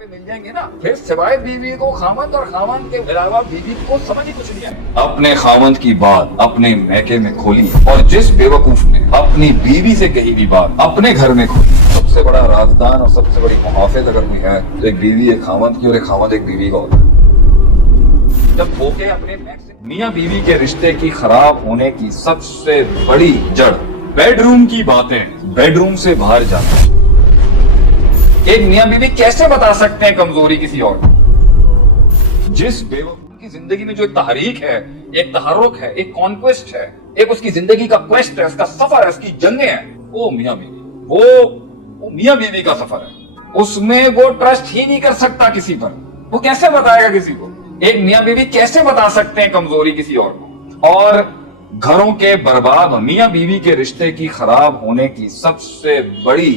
पे मिल जाएंगे ना, फिर सिवाय बीवी को खामंद और खामंद के अलावा बीवी को समझ ही कुछ नहीं है। अपने खामंद की बात अपने मैके में खोली, और जिस बेवकूफ ने अपनी बीवी से कही भी बात अपने घर में खोली। सबसे बड़ा राजदान और सबसे बड़ी मुहाफिज अगर कोई है तो एक बीवी एक खामंद की और एक खामंद एक बीवी का होता है। जब धोखे अपने मियाँ बीवी के रिश्ते की खराब होने की सबसे बड़ी जड़ बेडरूम की बातें, बेडरूम से बाहर जाना। एक मियाँ बीवी कैसे बता सकते हैं कमजोरी किसी और की? जिस बेवकूफ की जिंदगी में जो एक तहरीक है, एक तहरुक है, एक कॉन्क्वेस्ट है, एक उसकी जिंदगी का क्वेस्ट है, उसका सफर है, उसकी जंगें हैं, वो मियाँ बीवी, वो मियाँ बीवी का सफर है। उसमें वो ट्रस्ट ही नहीं कर सकता किसी पर। वो कैसे बताएगा किसी को? एक मियाँ बीवी कैसे बता सकते हैं कमजोरी किसी और को? और घरों के बर्बाद और मियाँ बीवी के रिश्ते की खराब होने की सबसे बड़ी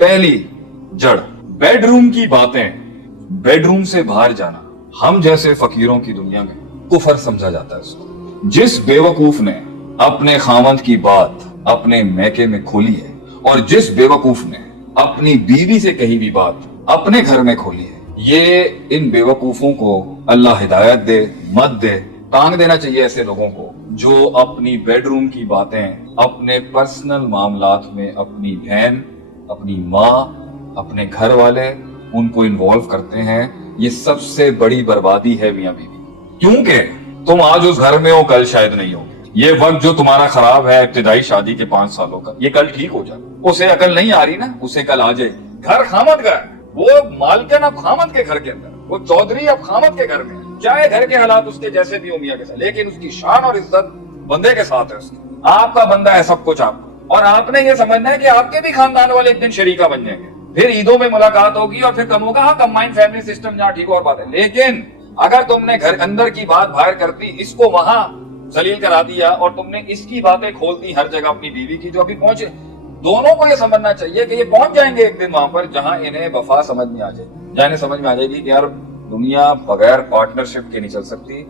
पहली जड़ बेडरूम की बातें, बेडरूम से बाहर जाना। हम जैसे फकीरों की दुनिया में कुफर समझा जाता है उसको। जिस बेवकूफ ने अपने खामंद की बात अपने मैके में खोली है, और जिस बेवकूफ ने अपनी बीवी से कही भी बात अपने घर में खोली है, ये इन बेवकूफों को अल्लाह हिदायत दे, मत दे। टांग देना चाहिए ऐसे लोगों को जो अपनी बेडरूम की बातें अपने पर्सनल मामलात में अपनी बहन, अपनी माँ, अपने घर वाले उनको इन्वॉल्व करते हैं। ये सबसे बड़ी बर्बादी है मियाँ बीवी, क्योंकि तुम आज उस घर में हो, कल शायद नहीं हो। ये वक्त जो तुम्हारा खराब है इब्तिदाई शादी के 5 सालों का, ये कल ठीक हो जाए। उसे अकल नहीं आ रही ना, उसे कल आ जाए। घर खामद का है, वो मालकिन अब खामद के घर के अंदर, वो चौधरी अब खामद के घर में है। चाहे घर के हालात उसके जैसे भी हो मियाँ के साथ, लेकिन उसकी शान और इज्जत बंदे के साथ है। उसकी आपका बंदा है सब कुछ आपका, और आपने ये समझना है कि आपके भी खानदान वाले एक दिन शरीका बन जाएंगे। फिर ईदों में मुलाकात होगी और फिर कम होगा, हाँ कंबाइंड फैमिली सिस्टम जहाँ ठीक और बात है। लेकिन अगर तुमने घर अंदर की बात बाहर कर दी, इसको वहां जलील करा दिया, और तुमने इसकी बातें खोल दी हर जगह अपनी बीवी की, जो अभी पहुंचे, दोनों को ये समझना चाहिए कि ये पहुंच जाएंगे एक दिन वहां पर जहां इन्हें वफा समझ में आ जाए, जहां इन्हें समझ में आ जाएगी कि यार दुनिया बगैर पार्टनरशिप के नहीं चल सकती,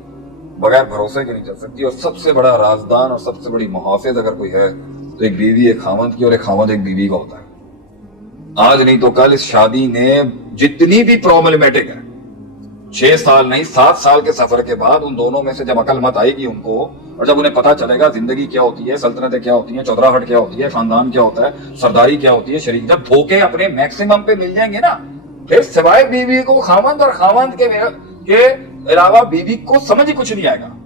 बगैर भरोसे के नहीं चल सकती। और सबसे बड़ा राजदान और सबसे बड़ी मुहाफिज अगर कोई है तो एक बीवी एक खामंद की और एक खामंद एक बीवी का होता है। आज नहीं तो कल इस शादी ने जितनी भी प्रॉब्लमेटिक है, 6 साल नहीं 7 साल के सफर के बाद उन दोनों में से जब अकल मत आएगी उनको, और जब उन्हें पता चलेगा जिंदगी क्या होती है, सल्तनतें क्या होती हैं, चौधराहट क्या होती है, खानदान क्या होता है, सरदारी क्या होती है, शरीक, जब धोखे अपने मैक्सिमम पे मिल जाएंगे ना, फिर सिवाय बीवी को खामंद और खामंद के अलावा बीवी को समझ ही कुछ नहीं आएगा।